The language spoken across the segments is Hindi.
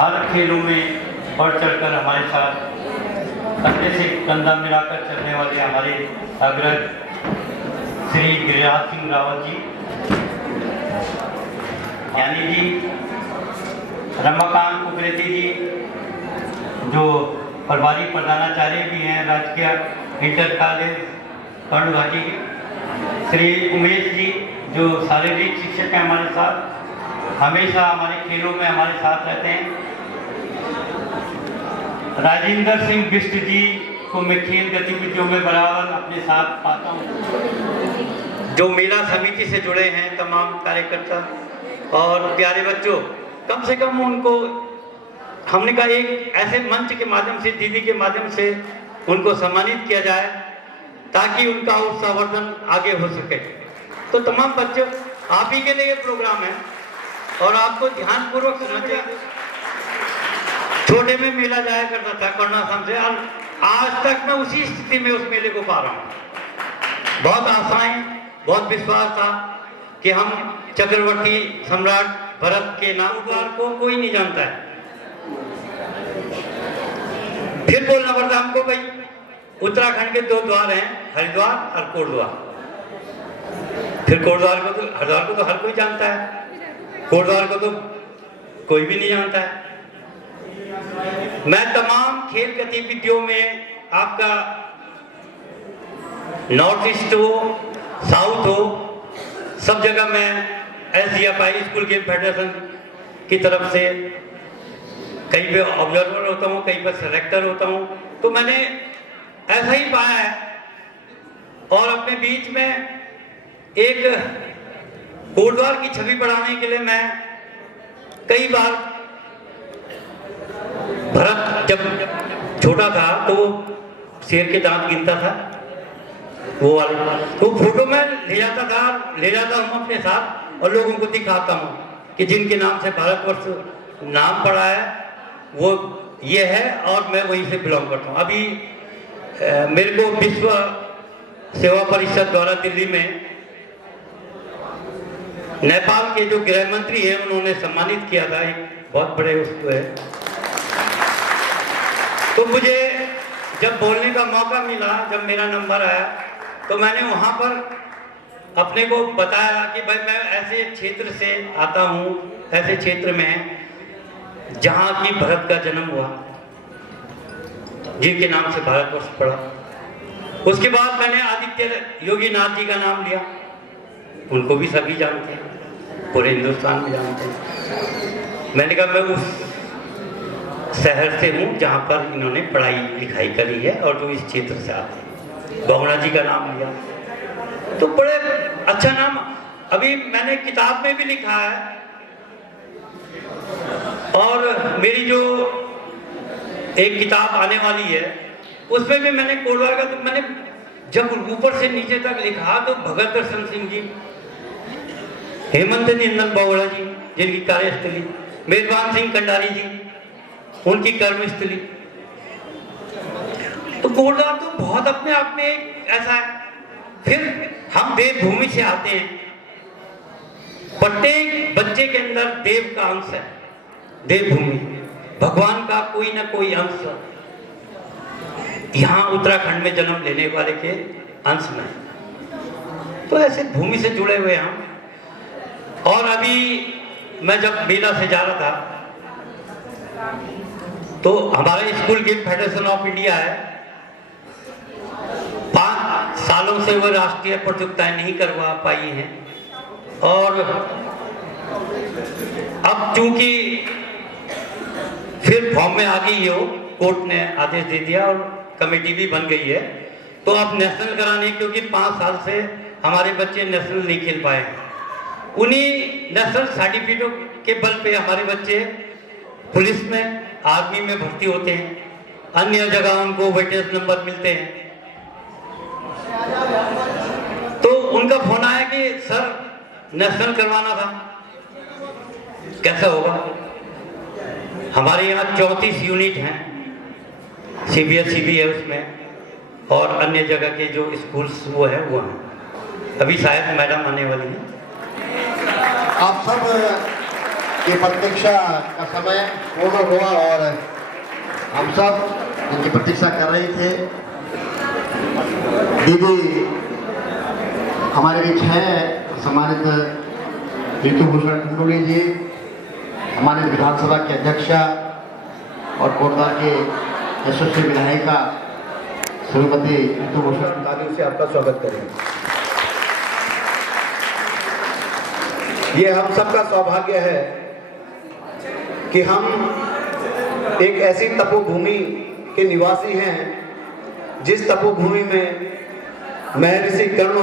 हर खेलों में बढ़ चढ़कर हमारे साथ कंधे से कंधा मिलाकर चलने वाले हमारे अग्रज श्री गिरिराज सिंह रावत जी, ज्ञानी जी, रमाकांत कुकरेती जी जो प्रभारी प्रधानाचार्य भी हैं राजकीय इंटर कॉलेज कर्णघाटी के, श्री उमेश जी जो शारीरिक शिक्षक हैं हमारे साथ, हमेशा हमारे खेलों में हमारे साथ रहते हैं, राजेंद्र सिंह बिष्ट जी को मैं खेल गतिविधियों में बराबर अपने साथ पाता हूँ, जो मेला समिति से जुड़े हैं तमाम कार्यकर्ता और प्यारे बच्चों, कम से कम उनको हमने कहा एक ऐसे मंच के माध्यम से, दीदी के माध्यम से उनको सम्मानित किया जाए ताकि उनका उत्साहवर्धन आगे हो सके। तो तमाम बच्चों, आप ही के लिए ये प्रोग्राम है और आपको ध्यानपूर्वक सुनना चाहिए। छोटे में मेला जाया करता था कर्णाश्रम से, और आज तक मैं उसी स्थिति में उस मेले को पा रहा हूँ। बहुत आशाएं, बहुत विश्वास था कि हम चक्रवर्ती सम्राट भरत के नाम को कोई नहीं जानता है। फिर बोलना पड़ता हमको, भाई उत्तराखंड के 2 द्वार हैं, हरिद्वार और कोटद्वार। फिर कोटद्वार को तो, हरिद्वार को तो हर कोई जानता है, कोटद्वार को तो कोई भी नहीं जानता है। मैं तमाम खेल गतिविधियों में आपका नॉर्थ ईस्ट हो, साउथ हो, सब जगह मैं SGFI स्कूल गेम फेडरेशन की तरफ से कहीं पे ऑब्जर्वर होता हूँ, कहीं पर सेलेक्टर होता हूँ, तो मैंने ऐसा ही पाया है। और अपने बीच में एक कोटद्वार की छवि बढ़ाने के लिए मैं कई बार, भरत जब छोटा था तो वो शेर के दांत गिनता था, वो वाला तो फोटो में ले जाता हूँ अपने साथ और लोगों को दिखाता हूँ कि जिनके नाम से भारतवर्ष नाम पड़ा है वो ये है और मैं वहीं से बिलोंग करता हूँ। अभी मेरे को विश्व सेवा परिषद द्वारा दिल्ली में नेपाल के जो गृह मंत्री है उन्होंने सम्मानित किया था, एक बहुत बड़े उसको है। तो मुझे जब बोलने का मौका मिला, जब मेरा नंबर आया, तो मैंने वहाँ पर अपने को बताया कि भाई मैं ऐसे क्षेत्र से आता हूँ, ऐसे क्षेत्र में जहाँ की भरत का जन्म हुआ, जिनके नाम से भारतवर्ष पड़ा। उसके बाद मैंने आदित्य योगी नाथ जी का नाम लिया, उनको भी सभी जानते हैं, पूरे हिंदुस्तान में जानते हैं। मैंने कहा मैं उस शहर से हूँ जहाँ पर इन्होंने पढ़ाई लिखाई करी है और जो इस क्षेत्र से आते हैं। बहुगुणा जी का नाम लिया, तो बड़े अच्छा नाम। अभी मैंने किताब में भी लिखा है और मेरी जो एक किताब आने वाली है उसमें भी मैंने कोटद्वार का, तो मैंने जब ऊपर से नीचे तक लिखा तो भगत दर्शन सिंह जी, हेमंत निंदन बहुगुणा जी जिनकी कार्यस्थली, मेहरबान सिंह कंडारी जी उनकी कर्मस्थली। तो कोटद्वार तो बहुत अपने आप में एक ऐसा है। फिर हम देवभूमि से आते हैं, प्रत्येक बच्चे के अंदर देव का अंश है, देवभूमि भगवान का कोई ना कोई अंश यहाँ उत्तराखंड में जन्म लेने वाले के अंश में, तो ऐसे भूमि से जुड़े हुए हम। और अभी मैं जब मेला से जा रहा था तो हमारा school game federation of India है, 5 सालों से वो राष्ट्रीय प्रतियोगिताएं नहीं करवा पाई हैं। और अब चूंकि फिर फॉर्म में आ गई हो, कोर्ट ने आदेश दे दिया और कमेटी भी बन गई है, तो अब नेशनल कराने, क्योंकि 5 साल से हमारे बच्चे नेशनल नहीं खेल पाए, उन्हीं नेशनल सर्टिफिकेट के बल पे हमारे बच्चे पुलिस में, आर्मी में भर्ती होते हैं, अन्य जगह उनको वेटेज नंबर मिलते हैं। तो उनका फोन आया कि सर नेशनल करवाना था, कैसा होगा? हमारे यहाँ 34 यूनिट हैं, CBSE भी है उसमें और अन्य जगह के जो स्कूल्स वो है वो हैं। अभी शायद मैडम आने वाली है। आप सब की प्रतीक्षा का समय पूर्ण हुआ और हम सब इनकी प्रतीक्षा कर रहे थे। दीदी हमारे बीच हैं, सम्मानित ऋतु भूषण खंडूरी जी, हमारे विधानसभा के अध्यक्षा और कोटद्वार के यशस्वी विधायिका श्रीमती ऋतु भूषण ताली से आपका स्वागत करेंगे। ये हम सबका सौभाग्य है कि हम एक ऐसी तपोभूमि के निवासी हैं जिस तपोभूमि में महर्षि कर्ण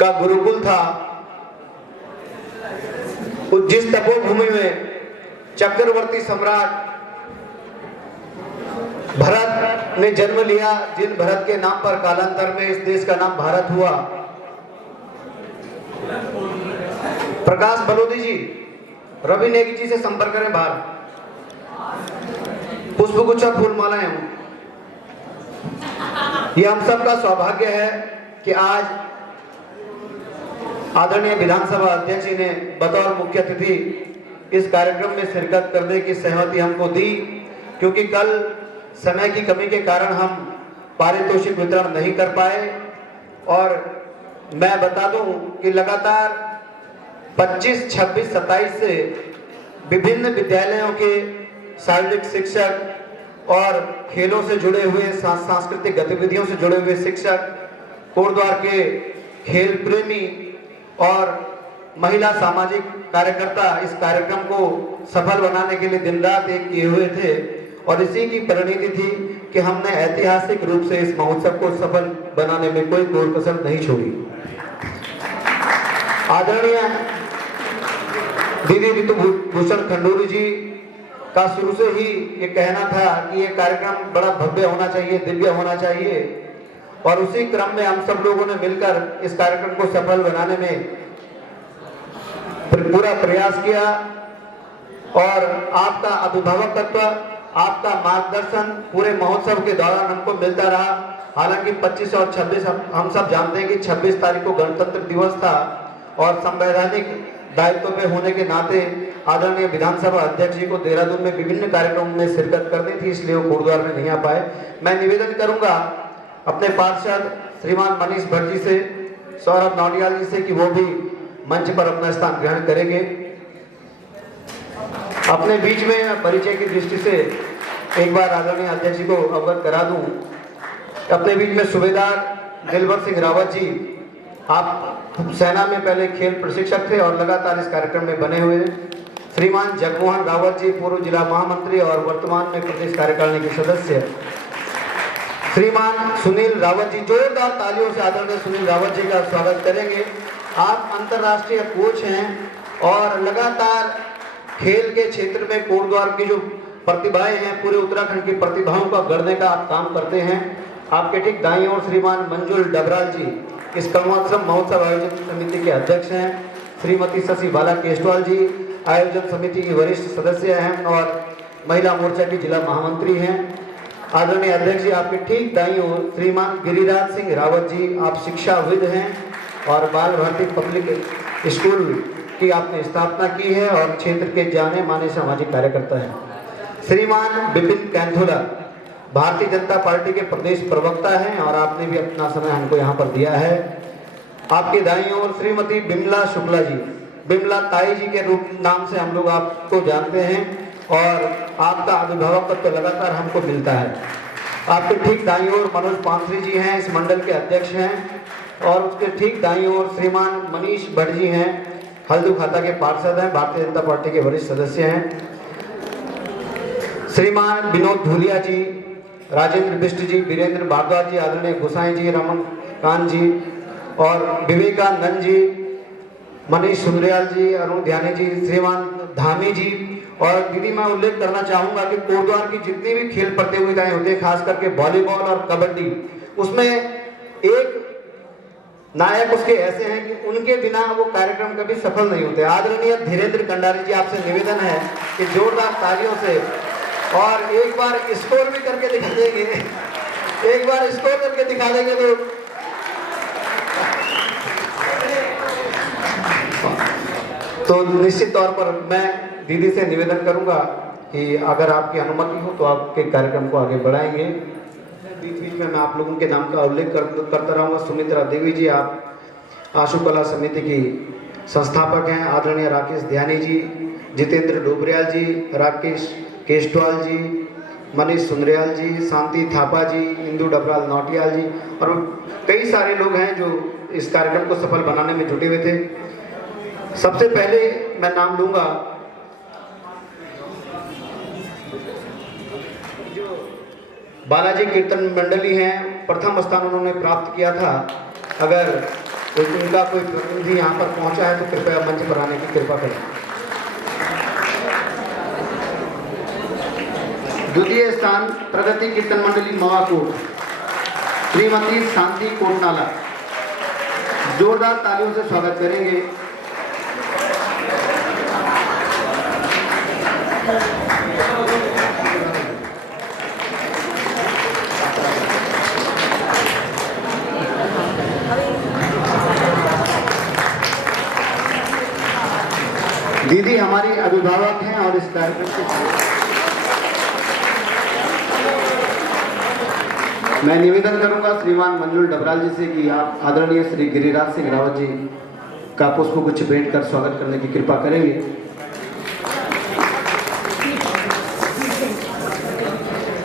का गुरुकुल था, जिस तपोभूमि में चक्रवर्ती सम्राट भरत ने जन्म लिया, जिन भरत के नाम पर कालांतर में इस देश का नाम भारत हुआ। प्रकाश बलोदी जी, रवि नेगी जी से संपर्क करें बाहर, पुष्पगुच्छ और फूलमालाएं हों। ये हम सबका सौभाग्य है कि आज आदरणीय विधानसभा अध्यक्ष जी ने बतौर मुख्य अतिथि इस कार्यक्रम में शिरकत करने की सहमति हमको दी, क्योंकि कल समय की कमी के कारण हम पारितोषिक वितरण नहीं कर पाए। और मैं बता दूं कि लगातार 25, 26, 27 से विभिन्न विद्यालयों के शारीरिक शिक्षक और खेलों से जुड़े हुए, सांस्कृतिक गतिविधियों से जुड़े हुए शिक्षक, कोटद्वार के खेल प्रेमी और महिला सामाजिक कार्यकर्ता इस कार्यक्रम को सफल बनाने के लिए दिन रात एक किए हुए थे। और इसी की परिणति थी कि हमने ऐतिहासिक रूप से इस महोत्सव को सफल बनाने में कोई कोर कसर नहीं छोड़ी। आदरणीय दीदी ऋतु भूषण खंडूरी जी का शुरू से ही ये कहना था कि ये कार्यक्रम बड़ा भव्य होना चाहिए, दिव्य होना चाहिए, और उसी क्रम में हम सब लोगों ने मिलकर इस कार्यक्रम को सफल बनाने में पूरा प्रयास किया। और आपका अभिभावकत्व, आपका मार्गदर्शन पूरे महोत्सव के दौरान हमको मिलता रहा। हालांकि 25 और 26 हम सब जानते हैं कि 26 तारीख को गणतंत्र दिवस था और संवैधानिक दायित्व पे होने के नाते आदरणीय विधानसभा अध्यक्ष जी को देहरादून में विभिन्न कार्यक्रमों में शिरकत करनी थी, इसलिए वो कोटद्वार में नहीं आ पाए। मैं निवेदन करूंगा अपने पार्षद श्रीमान मनीष भट्ट जी से, सौरभ नौटियाल जी से कि वो भी मंच पर अपना स्थान ग्रहण करेंगे। अपने बीच में परिचय की दृष्टि से एक बार आदरणीय अध्यक्ष जी को अवगत करा दूं। अपने बीच में सूबेदार दिलवर सिंह रावत जी, आप सेना में पहले खेल प्रशिक्षक थे और लगातार इस कार्यक्रम में बने हुए। श्रीमान जगमोहन रावत जी, पूर्व जिला महामंत्री और वर्तमान में प्रदेश कार्यकारिणी के सदस्य। श्रीमान सुनील रावत जी, जोरदार तालियों से आदरणीय सुनील रावत जी का स्वागत करेंगे। आप अंतर्राष्ट्रीय कोच हैं और लगातार खेल के क्षेत्र में कोटद्वार की जो प्रतिभाएं हैं, पूरे उत्तराखंड की प्रतिभाओं का गढ़ने का आप काम करते हैं। आपके ठीक दाईं ओर श्रीमान मंजुल डबराल जी, इस कमोत्सव महोत्सव आयोजन समिति के अध्यक्ष हैं। श्रीमती शशि बाला केशवाल जी आयोजन समिति की वरिष्ठ सदस्य हैं और महिला मोर्चा की जिला महामंत्री हैं। आदरणीय अध्यक्ष जी, आपके ठीक दाईं ओर श्रीमान गिरिराज सिंह रावत जी, आप शिक्षाविद हैं और बाल भारती पब्लिक स्कूल की आपने स्थापना की है और क्षेत्र के जाने माने सामाजिक कार्यकर्ता हैं। श्रीमान विपिन कैंथोला भारतीय जनता पार्टी के प्रदेश प्रवक्ता हैं और आपने भी अपना समय हमको यहाँ पर दिया है। आपके दाईं ओर श्रीमती बिमला शुक्ला जी, बिमला ताई जी के रूप नाम से हम लोग आपको जानते हैं और आपका अभिभावकत्व तो लगातार हमको मिलता है। आपके ठीक दाईं ओर मनोज पांथरी जी हैं, इस मंडल के अध्यक्ष हैं, और उसके ठीक दाईं ओर श्रीमान मनीष भट्ट जी हैं, हल्दू खाता के पार्षद हैं, भारतीय जनता पार्टी के वरिष्ठ सदस्य हैं। श्रीमान विनोद धूलिया जी, राजेंद्र बिष्ट जी, वीरेंद्र भारद्वाज जी, आदरणीय गोसाई जी, रमन कांत जी और विवेकानंद जी, मनीष सुंदरियाल जी, अरुण ध्यानी जी, श्रीमान धामी जी। और दीदी, मैं उल्लेख करना चाहूंगा कि कोटद्वार की जितनी भी खेल प्रतियोगिताएं होती है, खास करके वॉलीबॉल और कबड्डी, उसमें एक नायक उसके ऐसे हैं कि उनके बिना वो कार्यक्रम कभी सफल नहीं होते। आदरणीय धीरेन्द्र कंडारी जी, आपसे निवेदन है कि जोरदार तालियों से और एक बार स्कोर भी करके दिखा देंगे, एक बार स्कोर करके दिखा देंगे तो तो निश्चित तौर पर मैं दीदी से निवेदन करूंगा कि अगर आपकी अनुमति हो तो आपके कार्यक्रम को आगे बढ़ाएंगे। बीच बीच में मैं आप लोगों के नाम का उल्लेख करता रहूँगा। सुमित्रा देवी जी, आप आशु कला समिति की संस्थापक हैं। आदरणीय राकेश ध्यानी जी, जितेंद्र डोबरियाल जी, राकेश केशवाल जी, मनीष सुंदरियाल जी, शांति थापा जी, इंदू डबराल नौटियाल जी और कई सारे लोग हैं जो इस कार्यक्रम को सफल बनाने में जुटे हुए थे। सबसे पहले मैं नाम लूंगा जो बालाजी कीर्तन मंडली हैं, प्रथम स्थान उन्होंने प्राप्त किया था। अगर उनका कोई प्रतिनिधि यहाँ पर पहुंचा है तो कृपया मंच पर आने की कृपा करें। द्वितीय स्थान प्रगति कीर्तन मंडली मवाकोट, श्रीमती शांति कोटनाला। जोरदार तालियों से स्वागत करेंगे। दीदी हमारी अभिभावक हैं और इस कार्यक्रम के मैं निवेदन करूंगा श्रीमान मंजुल डबराल जी से कि आप आदरणीय श्री गिरिराज सिंह रावत जी का पुष्प गुच्छ भेंट कर स्वागत करने की कृपा करेंगे।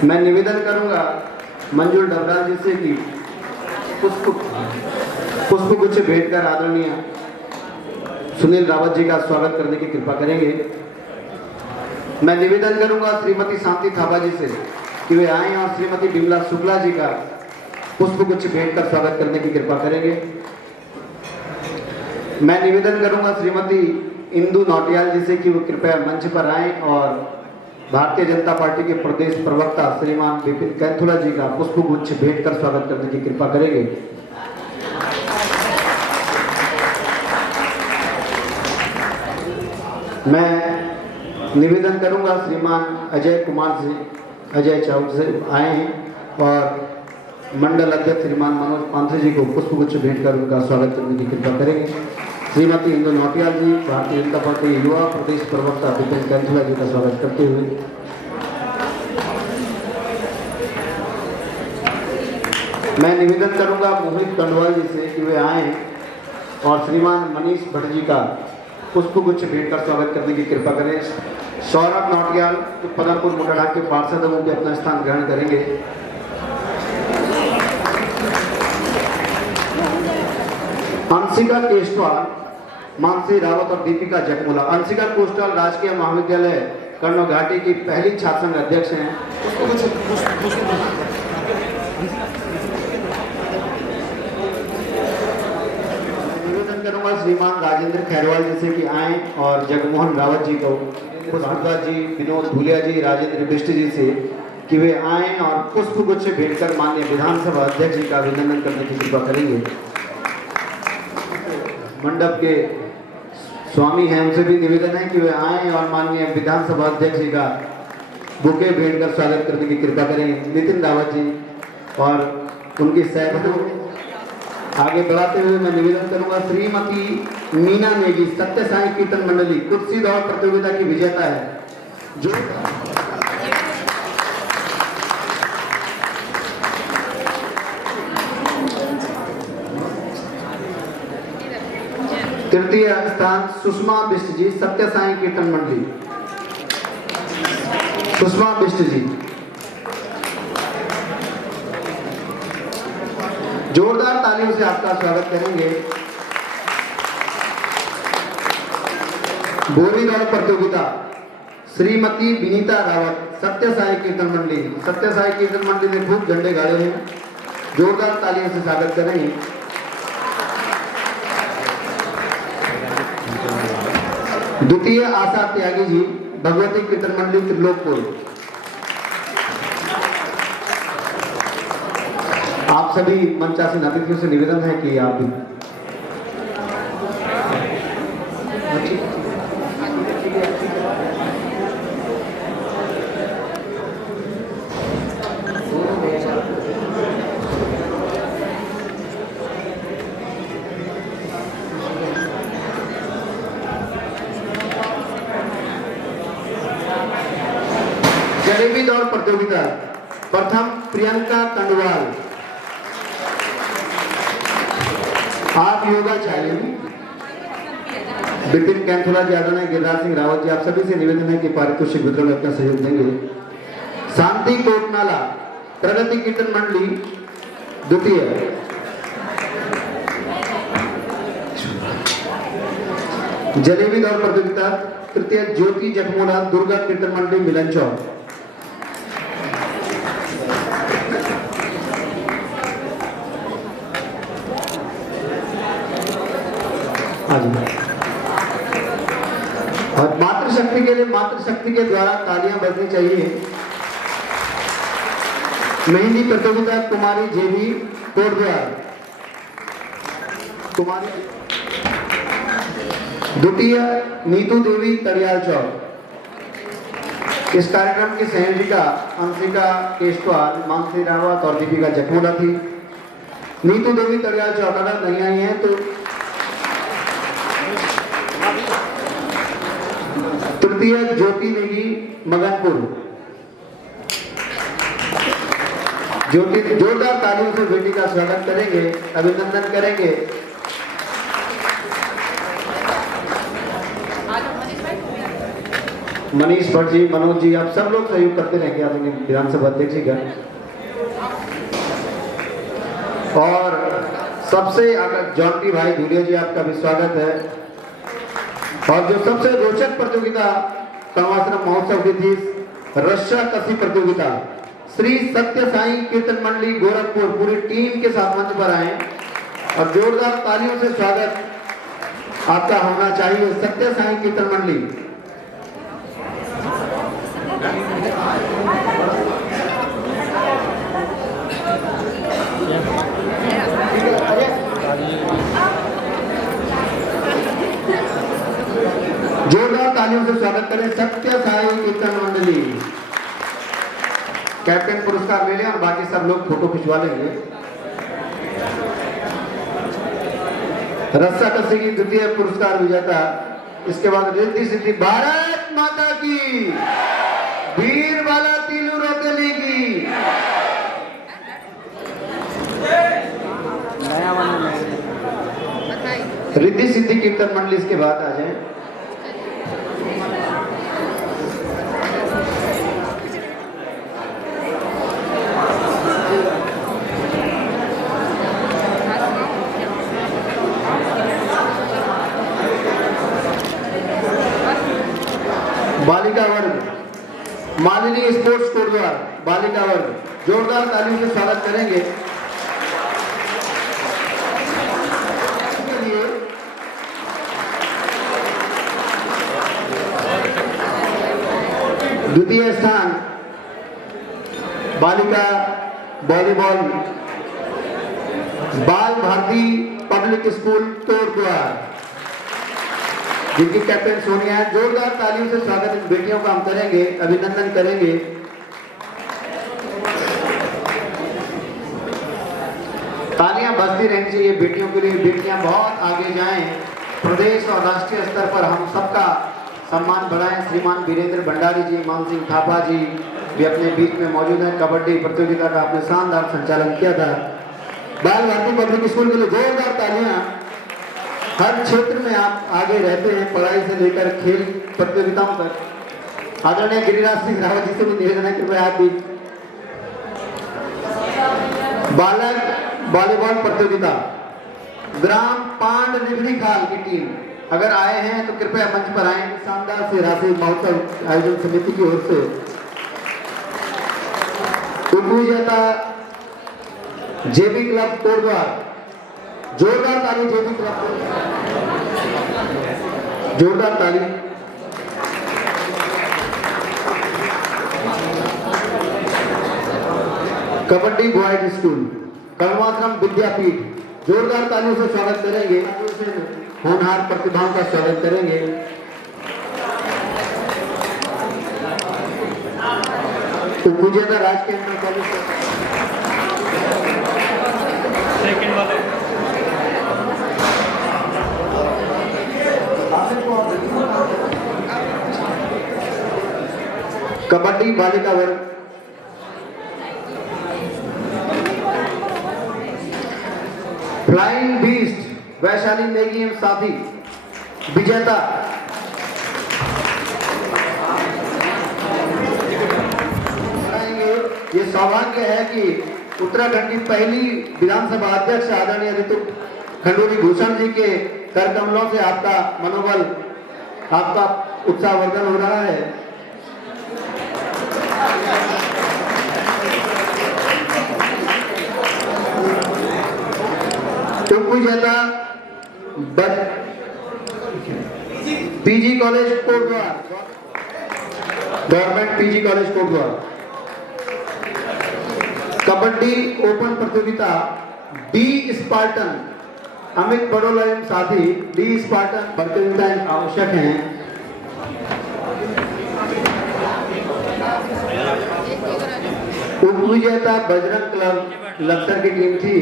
मैं निवेदन करूंगा मंजुल डबराल जी से कि पुष्प गुच्छ भेंट कर आदरणीय सुनील रावत जी का स्वागत करने की कृपा करेंगे। मैं निवेदन करूंगा श्रीमती शांति थापा जी से कि वे आए और श्रीमती बिमला शुक्ला जी का पुष्प गुच्छ भेंट कर स्वागत करने की कृपा करेंगे। मैं निवेदन करूंगा श्रीमती इंदू नौटियाल जी से कि वो कृपया मंच पर आए और भारतीय जनता पार्टी के प्रदेश प्रवक्ता श्रीमान विपिन कैथुला जी का पुष्प गुच्छ भेंट कर स्वागत करने की कृपा करेंगे। मैं निवेदन करूंगा श्रीमान अजय कुमार से, अजय चौक से आए हैं और मंडल अध्यक्ष श्रीमान मनोज पांथे जी को पुष्प गुच्छ भेंट कर उनका स्वागत करने की कृपा करेंगे। श्रीमती इंदु नौटियाल जी, भारतीय जनता पार्टी युवा प्रदेश प्रवक्ता विपिन कैथुला जी का स्वागत करते हुए मैं निवेदन करूंगा मोहित कंडवाल जी से कि वे आए और श्रीमान मनीष भट्ट जी का पुष्प गुच्छ भेंट कर स्वागत करने की कृपा करें। सौरभ नौटियाल जो पदमपुर मुंडा के पार्षद हैं वो भी अपना स्थान ग्रहण करेंगे। अंशिका केशवाल, मानसी रावत और दीपिका जकमुला। अंशिका कोस्टल राजकीय महाविद्यालय कर्णो घाटी की पहली छात्र संघ अध्यक्ष हैं। निवेदन करूंगा श्रीमान राजेंद्र खैरवाल जी से कि आए और जगमोहन रावत जी को, भारद्वाज जी, विनोद भूलिया जी, राजेंद्र बिष्ट जी से कि वे आए और पुष्प गुच्छ भेंट कर माननीय विधानसभा अध्यक्ष जी का अभिनंदन करने की कृपा करेंगे। मंडप के स्वामी हैं उनसे भी निवेदन है कि वे आए और माननीय विधानसभा अध्यक्ष जी का बुके भेंट कर स्वागत करने की कृपा करें। नितिन रावत जी और उनकी सहमति आगे बढ़ाते हुए मैं निवेदन करूंगा श्रीमती मीना नेगी, सत्य साई कीर्तन मंडली, कुर्सी दौड़ प्रतियोगिता की विजेता है, जो तृतीय स्थान सुषमा बिष्ट जी, सत्य साई कीर्तन मंडली, सुषमा बिष्ट जी। जोरदार तालियों से आपका स्वागत करेंगे। बोरी दौड़ प्रतियोगिता श्रीमती विनीता रावत, सत्य साई कीर्तन मंडली। सत्य साई कीर्तन मंडली ने खूब झंडे गाड़े हैं, जोरदार तालियों से स्वागत करेंगे। द्वितीय आशा त्यागी जी, भगवती कीर्तन मंडली त्रिलोकपुर। आप सभी मंचासीन अतिथियों से निवेदन है कि आप जलेबी दौड़ प्रतियोगिता प्रथम प्रियंका कंडवाल। आप योगा चाहिए। विपिन कैंथोला जी, आदरणीय गिरिराज सिंह रावत जी, आप सभी से निवेदन है कि पारितोषिक वितरण में अपना सहयोग देंगे। शांति कोटनाला प्रगति कीर्तन मंडली द्वितीय। जलेबी दौड़ प्रतियोगिता तृतीय ज्योति जखमोला दुर्गा कीर्तन मंडली मिलन चौक। और मातृशक्ति के लिए मातृशक्ति के द्वारा तालियां बजनी चाहिए। मेहंदी प्रतियोगिता कुमारी जेबी कोटद्वार। कुमारी द्वितीय नीतू देवी तड़ियाल चौक। इस कार्यक्रम की संयोजिका अंशिका केशवाल, मानसी रावत और दीपिका जखमोला थी। नीतू देवी तड़ियाल चौक अगर नहीं आई है तो तृतीय ज्योति नेगी मगनपुर। ज्योति जोरदार तालियों से बेटी का स्वागत करेंगे, अभिनंदन करेंगे। मनीष भट्ट जी, मनोज जी, आप सब लोग सहयोग करते रहेंगे आदरणीय विधानसभा अध्यक्ष जी का। और सबसे अगर जॉन्टी भाई धुलिया जी, आपका भी स्वागत है। और जो सबसे रोचक प्रतियोगिता सर्वाश्रम महोत्सव की थी, रस्सा कसी प्रतियोगिता, श्री सत्य साई कीर्तन मंडली गोरखपुर पूरी टीम के साथ मंच पर आए और जोरदार तालियों से स्वागत आपका होना चाहिए। सत्य साई कीर्तन मंडली जोरदार तालियों से स्वागत करें सत्य साई कीर्तन मंडली। कैप्टन पुरस्कार ले लें और बाकी सब लोग फोटो खिंचवा लेंगे। रस्सा कसी की द्वितीय पुरस्कार विजेता। इसके बाद रिद्धि सिद्धि भारत माता की, वीर बाला तीलू रोतेली की। रिद्धि सिद्धि कीर्तन मंडली इसके बाद आ जाए। बालिका वर्ग मालिनी स्पोर्ट्स कोटद्वार बालिका वर्ग, जोरदार तालियों से स्वागत करेंगे। द्वितीय स्थान बालिका वॉलीबॉल बाल भारती पब्लिक स्कूल कोटद्वार, जिनकी कैप्टन सोनिया है। जोरदार तालियों से स्वागत इन बेटियों का हम करेंगे, अभिनंदन करेंगे। तालियां बजती रहनी चाहिए बेटियों के लिए। बेटियां बहुत आगे जाएं, प्रदेश और राष्ट्रीय स्तर पर हम सबका सम्मान बढ़ाएं। श्रीमान वीरेंद्र भंडारी जी, मान सिंह थापा जी भी अपने बीच में मौजूद हैं। कबड्डी प्रतियोगिता का आपने शानदार संचालन किया था। बाल भारती पब्लिक स्कूल के लिए जोरदार तालियां। हर क्षेत्र में आप आगे रहते हैं, पढ़ाई से लेकर खेल प्रतियोगिताओं तक। आदरणीय गिरिराज सिंह रावत जी से भी निवेदन है कि आप भी बालक वॉलीबॉल प्रतियोगिता ग्राम पांड निगरी खाल की टीम अगर आए हैं तो कृपया मंच पर आए। शानदार से राशि महोत्सव आयोजन समिति की ओर से उपविजेता जेबी क्लब कोटद्वार, जोरदार ताली जेबी क्लब, जोरदार ताली। कबड्डी बॉयज स्कूल कर्माश्रम विद्यापीठ, जोरदार तालियों से स्वागत करेंगे। होनहार प्रतिभाओं का स्वागत करेंगे। उपविजेता राजकीय इंटर कॉलेज सेकंड वाले कबड्डी बालिका वर्ग वैशाली नेगी एवं साथी विजेता ये सौभाग्य है कि उत्तराखंड की पहली विधानसभा अध्यक्ष आदरणीय ऋतु खंडूरी भूषण जी के कर कमलों से आपका मनोबल, आपका उत्साहवर्धन हो रहा है। विजेता PG college Kotdwar, government PG college Kotdwar kabaddi open प्रतियोगिता डी स्पार्टन अमित बड़ोला एवं साथी डी स्पार्टन प्रतियोगिताएं आवश्यक हैं। उपविजेता बजरंग क्लब लक्सर की टीम थी,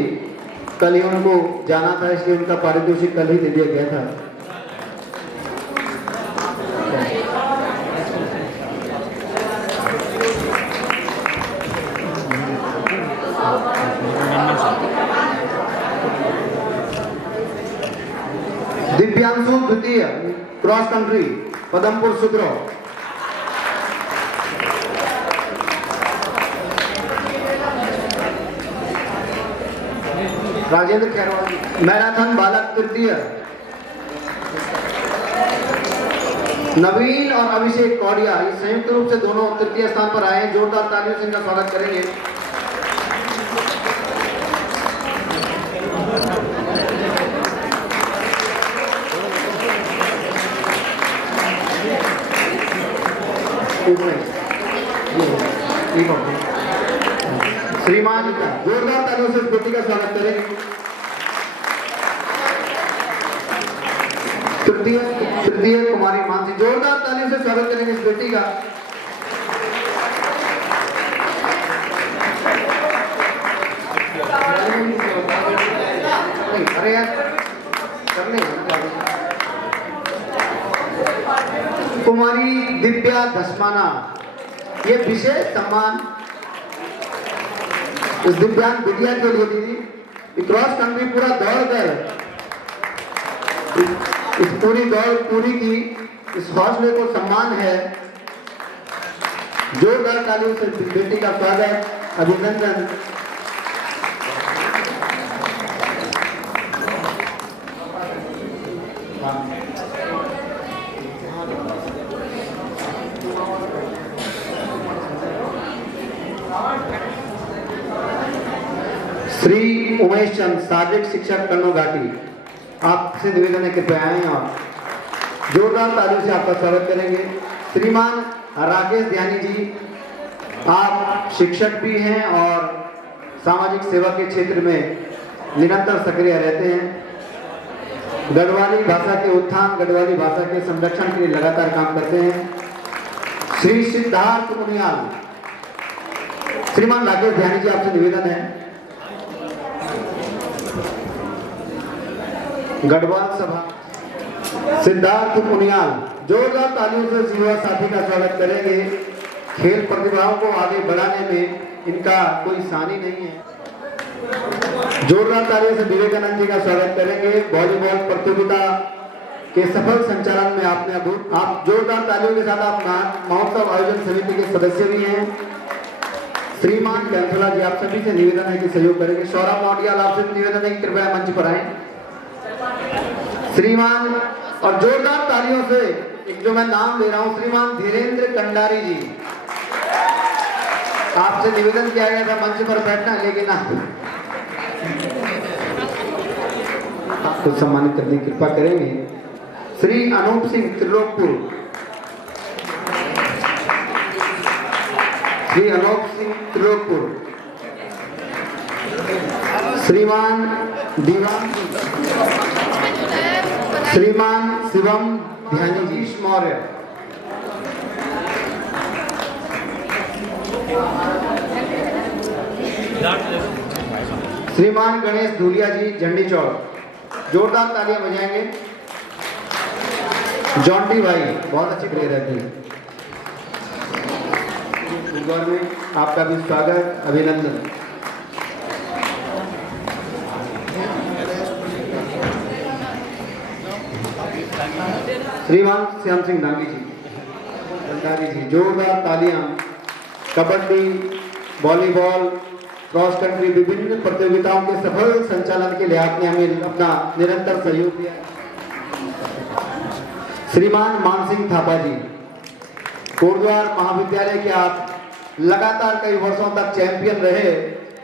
कल ही उनको जाना था इसलिए उनका पारितोषिक कल ही दे दिया गया था। दिव्यांशु द्वितीय क्रॉस कंट्री पदमपुर सुद्रो, राजेंद्र खैरवाल मैराथन बालक तृतीय, नवीन और अभिषेक कौड़िया ये संयुक्त रूप से दोनों तृतीय स्थान पर आए हैं। जोरदार तालियों से इनका स्वागत करेंगे। श्रीमान जोरदार तालियों से इस बेटी का स्वागत करेंगे। तृतीय कुमारी मानसी, जोरदार तालियों से स्वागत करेंगे इस बेटी का। अरे यार करने कुमारी दिव्या धस्माना, ये विशेष सम्मान इस दिव्यांग विद्या के लिए दीदी क्रॉस कंट्री पूरा दौड़ कर इस पूरी दौड़ पूरी की, इस हौसले को सम्मान है। जोरदार तालियों से बेटी का स्वागत, अभिनंदन। श्री उमेश चंद साजिक शिक्षक कन्नौ घाटी, आपसे निवेदन है कृपया आए और जोरदार तालियों से आपका स्वागत करेंगे। श्रीमान राकेश ध्यानी जी, आप शिक्षक भी हैं और सामाजिक सेवा के क्षेत्र में निरंतर सक्रिय रहते हैं। गढ़वाली भाषा के उत्थान, गढ़वाली भाषा के संरक्षण के लिए लगातार काम करते हैं। श्री सिद्धार्थ मुनियाल, श्रीमान राकेश ध्यानी जी आपसे निवेदन है गढ़वाल सभा सिद्धार्थ पुनियाल, जोरदार तालियों से युवा साथी का स्वागत करेंगे। खेल प्रतिभाओं को आगे बढ़ाने में इनका कोई सानी नहीं है। जोरदार तालियों से विवेकानंद जी का स्वागत करेंगे। वॉलीबॉल प्रतियोगिता के सफल संचालन में आपने आप जोरदार तालियों के साथ आप महोत्सव आयोजन समिति के सदस्य भी हैं। श्रीमान कैंथोला जी, आप सभी से निवेदन है कि सहयोग करेंगे। सौरभ मौटियाल, आपसे निवेदन है कि कृपया मंच पर आए। श्रीमान और जोरदार तालियों से एक जो मैं नाम ले रहा हूं, श्रीमान धीरेन्द्र कंडारी जी, आपसे निवेदन किया गया था मंच पर बैठना, लेकिन आपको सम्मानित करने की कृपा करेंगे। श्री अनूप सिंह त्रिलोकपुर, श्री अनूप सिंह त्रिलोकपुर, श्रीमान दीवान, श्रीमान शिवम ध्यानी जी मौर्य, श्रीमान गणेश धूलिया जी झंडी चौक, जोरदार तालियां बजाएंगे। जॉन्टी भाई, बहुत अच्छी प्लेयर है। में आपका भी स्वागत, अभिनंदन। श्रीमान श्याम सिंह डांगी जी, भंडारी जी, जोरदार तालियां। कबड्डी, वॉलीबॉल, क्रॉस कंट्री विभिन्न प्रतियोगिताओं के सफल संचालन के लिए आपने हमें अपना निरंतर सहयोग दिया। श्रीमान मान सिंह थापा जी, कोटद्वार महाविद्यालय के आप लगातार कई वर्षों तक चैंपियन रहे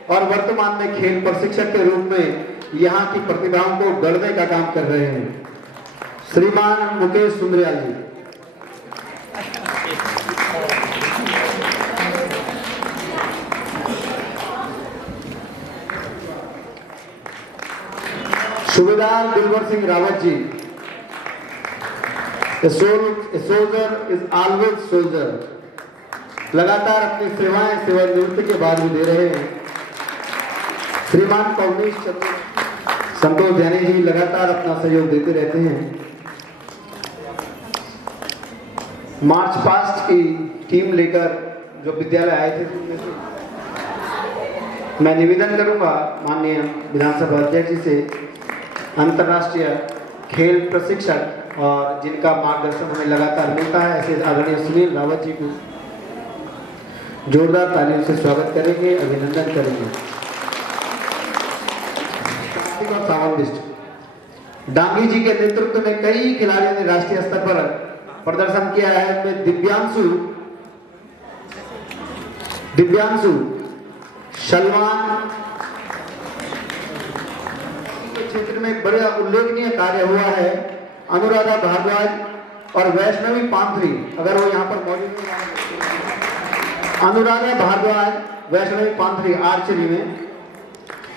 और वर्तमान में खेल प्रशिक्षक के रूप में यहाँ की प्रतिभाओं को गढ़ने का काम कर रहे हैं। श्रीमान मुकेश सुंदरियाल जी, सूबेदार दिलवर Singh Rawat ji, A soldier is always soldier, लगातार अपनी सेवाएं सेवानिवृत्ति के बाद भी दे रहे हैं। श्रीमान कौनिश संतोष जैनी जी लगातार अपना सहयोग देते रहते हैं। मार्च पास्ट की टीम लेकर जो विद्यालय आए थे, मैं निवेदन करूंगा माननीय विधानसभा अध्यक्ष जी से, अंतर्राष्ट्रीय खेल प्रशिक्षक और जिनका मार्गदर्शन हमें लगातार मिलता है, ऐसे आदरणीय सुनील रावत जी को जोरदार तालियों से स्वागत करेंगे, अभिनंदन करेंगे। और सावंतिस्ट डांगी जी के नेतृत्व में कई खिलाड़ियों ने राष्ट्रीय स्तर पर प्रदर्शन किया है। में दिव्यांशु सलमान क्षेत्र में एक बड़ा उल्लेखनीय कार्य हुआ है। अनुराधा भारद्वाज और वैष्णवी पांथरी, अगर वो यहाँ पर मौजूद है, अनुराधा भारद्वाज, वैष्णवी पांथरी आर्चरी में,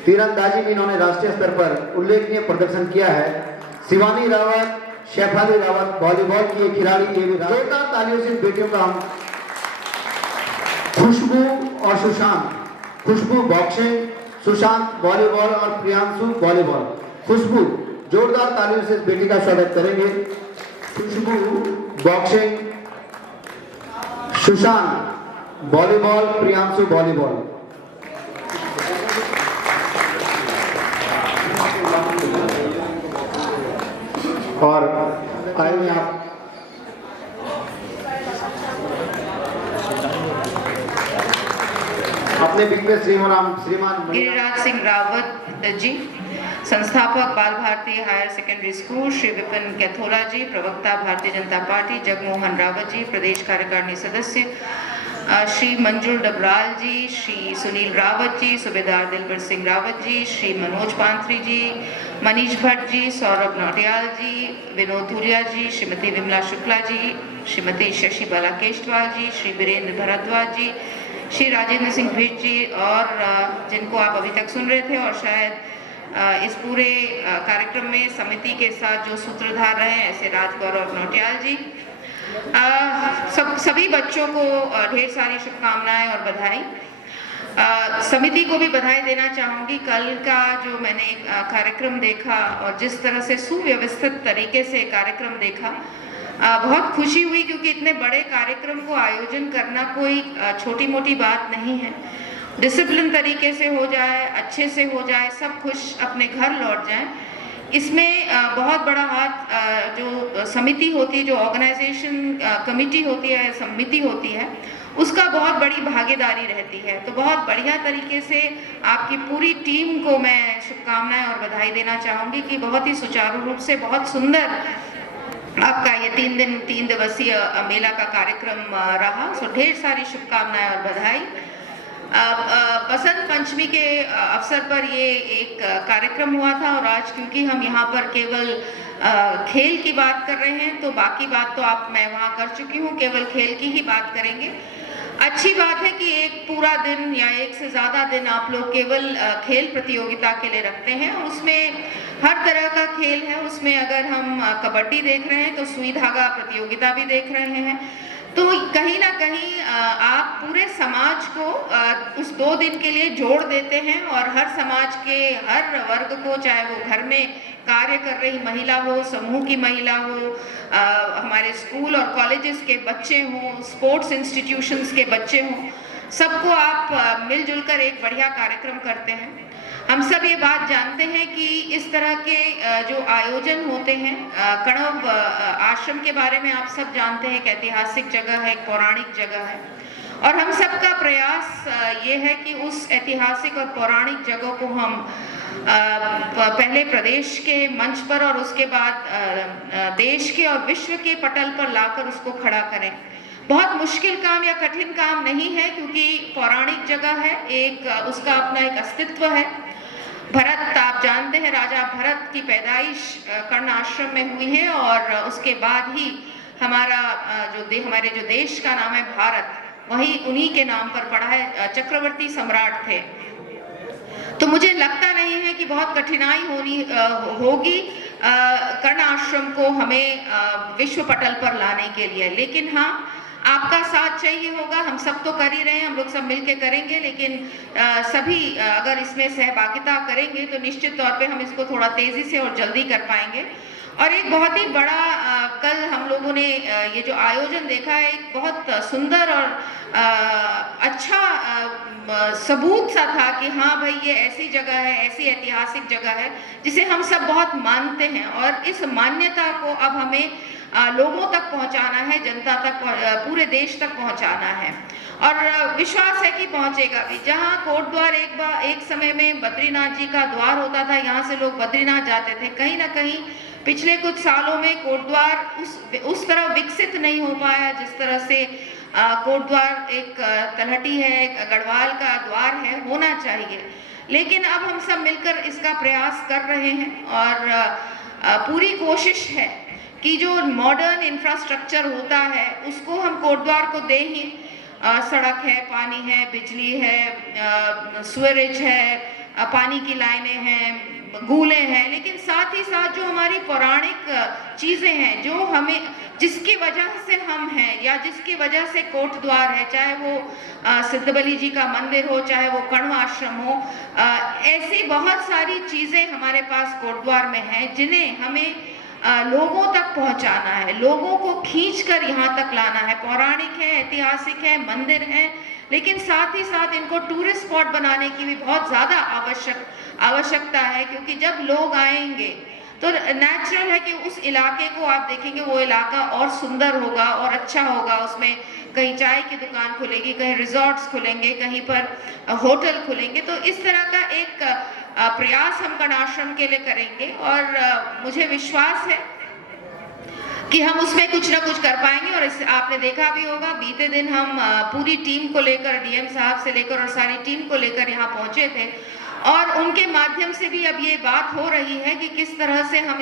तीरंदाजी में इन्होंने राष्ट्रीय स्तर पर उल्लेखनीय प्रदर्शन किया है। शिवानी रावत, शेफाली रावत वॉलीबॉल की खिलाड़ी, ये भी जोरदार तालियों से बेटियों का हम। खुशबू और सुशांत, खुशबू बॉक्सिंग, सुशांत वॉलीबॉल और प्रियांशु वॉलीबॉल। खुशबू, जोरदार तालियों से बेटी का स्वागत करेंगे। Khushboo boxing, Sushant volleyball, Priyanshu volleyball. और आइए आप अपने बीच में श्रीमान गिरिराज सिंह रावत जी, संस्थापक Bal Bharati higher secondary school, Shri Vipin Kaithola ji, प्रवक्ता भारतीय जनता पार्टी, जगमोहन रावत जी, प्रदेश कार्यकारिणी सदस्य श्री मंजुल डबराल जी, श्री सुनील रावत जी, सूबेदार दिलवर सिंह रावत जी, श्री मनोज पांथरी जी, मनीष भट्ट जी, सौरभ नौटियाल जी, विनोद धुलिया जी, श्रीमती विमला शुक्ला जी, श्रीमती शशि बाला केशवाल जी, श्री वीरेंद्र भरद्वाज जी, श्री राजेंद्र सिंह भीट जी, और जिनको आप अभी तक सुन रहे थे और शायद इस पूरे कार्यक्रम में समिति के साथ जो सूत्रधार रहे हैं, ऐसे राजगौरव नौटियाल जी। सभी बच्चों को ढेर सारी शुभकामनाएं और बधाई। समिति को भी बधाई देना चाहूँगी। कल का जो मैंने कार्यक्रम देखा और जिस तरह से सुव्यवस्थित तरीके से कार्यक्रम देखा, बहुत खुशी हुई, क्योंकि इतने बड़े कार्यक्रम को आयोजन करना कोई छोटी मोटी बात नहीं है। डिसिप्लिन तरीके से हो जाए, अच्छे से हो जाए, सब खुश अपने घर लौट जाएं, इसमें बहुत बड़ा हाथ जो समिति होती है, जो ऑर्गेनाइजेशन कमेटी होती है, समिति होती है, उसका बहुत बड़ी भागीदारी रहती है। तो बहुत बढ़िया तरीके से आपकी पूरी टीम को मैं शुभकामनाएं और बधाई देना चाहूँगी कि बहुत ही सुचारू रूप से, बहुत सुंदर आपका ये 3 दिवसीय मेला का कार्यक्रम रहा। सो ढेर सारी शुभकामनाएं और बधाई। बसंत पंचमी के अवसर पर ये एक कार्यक्रम हुआ था, और आज क्योंकि हम यहाँ पर केवल खेल की बात कर रहे हैं, तो बाकी बात तो मैं वहाँ कर चुकी हूँ, केवल खेल की ही बात करेंगे। अच्छी बात है कि एक पूरा दिन या एक से ज़्यादा दिन आप लोग केवल खेल प्रतियोगिता के लिए रखते हैं, और उसमें हर तरह का खेल है। उसमें अगर हम कबड्डी देख रहे हैं तो सुई धागा प्रतियोगिता भी देख रहे हैं। तो कहीं ना कहीं आप पूरे समाज को उस 2 दिन के लिए जोड़ देते हैं, और हर समाज के हर वर्ग को, चाहे वो घर में कार्य कर रही महिला हो, समूह की महिला हो, हमारे स्कूल और कॉलेजेस के बच्चे हों, स्पोर्ट्स इंस्टीट्यूशंस के बच्चे हों, सबको आप मिलजुल कर एक बढ़िया कार्यक्रम करते हैं। हम सब ये बात जानते हैं कि इस तरह के जो आयोजन होते हैं, कण्व आश्रम के बारे में आप सब जानते हैं, एक ऐतिहासिक जगह है, एक पौराणिक जगह है, और हम सबका प्रयास ये है कि उस ऐतिहासिक और पौराणिक जगह को हम पहले प्रदेश के मंच पर और उसके बाद देश के और विश्व के पटल पर लाकर उसको खड़ा करें। बहुत मुश्किल काम या कठिन काम नहीं है, क्योंकि पौराणिक जगह है, एक उसका अपना एक अस्तित्व है। भरत, आप जानते हैं, राजा भरत की पैदाइश कर्ण आश्रम में हुई है, और उसके बाद ही हमारा हमारे जो देश का नाम है भारत, वही उन्हीं के नाम पर पड़ा है, चक्रवर्ती सम्राट थे। तो मुझे लगता नहीं है कि बहुत कठिनाई होगी कर्ण आश्रम को हमें विश्व पटल पर लाने के लिए, लेकिन हाँ, आपका साथ चाहिए होगा। हम सब तो कर ही रहे हैं, हम लोग सब मिलके करेंगे, लेकिन सभी अगर इसमें सहभागिता करेंगे तो निश्चित तौर पे हम इसको थोड़ा तेजी से और जल्दी कर पाएंगे। और एक बहुत ही बड़ा कल हम लोगों ने ये जो आयोजन देखा है, एक बहुत सुंदर और अच्छा सबूत सा था कि हाँ भाई, ये ऐसी जगह है, ऐसी ऐतिहासिक जगह है जिसे हम सब बहुत मानते हैं, और इस मान्यता को अब हमें लोगों तक पहुंचाना है, जनता तक, पूरे देश तक पहुंचाना है, और विश्वास है कि पहुंचेगा भी। जहां कोट द्वार एक समय में बद्रीनाथ जी का द्वार होता था, यहाँ से लोग बद्रीनाथ जाते थे, कहीं ना कहीं पिछले कुछ सालों में कोट द्वार उस तरह विकसित नहीं हो पाया जिस तरह से कोट द्वार एक तलहटी है, एक गढ़वाल का द्वार है, होना चाहिए। लेकिन अब हम सब मिलकर इसका प्रयास कर रहे हैं, और पूरी कोशिश है कि जो मॉडर्न इंफ्रास्ट्रक्चर होता है उसको हम कोटद्वार को दें ही। सड़क है, पानी है, बिजली है, सीवरेज है, पानी की लाइनें हैं, गूले हैं, लेकिन साथ ही साथ जो हमारी पौराणिक चीज़ें हैं, जो हमें, जिसकी वजह से हम हैं या जिसकी वजह से कोटद्वार है, चाहे वो सिद्धबली जी का मंदिर हो, चाहे वो कण्व आश्रम हो, ऐसी बहुत सारी चीज़ें हमारे पास कोटद्वार में हैं जिन्हें हमें लोगों तक पहुंचाना है, लोगों को खींचकर यहाँ तक लाना है। पौराणिक है, ऐतिहासिक है, मंदिर है, लेकिन साथ ही साथ इनको टूरिस्ट स्पॉट बनाने की भी बहुत ज़्यादा आवश्यकता है, क्योंकि जब लोग आएंगे तो नेचुरल है कि उस इलाके को आप देखेंगे, वो इलाका और सुंदर होगा और अच्छा होगा। उसमें कहीं चाय की दुकान खुलेगी, कहीं रिजॉर्ट्स खुलेंगे, कहीं पर होटल खुलेंगे। तो इस तरह का एक प्रयास हम कर्ण आश्रम के लिए करेंगे, और मुझे विश्वास है कि हम उसमें कुछ ना कुछ कर पाएंगे। और आपने देखा भी होगा, बीते दिन हम पूरी टीम को लेकर, डीएम साहब से लेकर और सारी टीम को लेकर यहाँ पहुंचे थे, और उनके माध्यम से भी अब ये बात हो रही है कि किस तरह से हम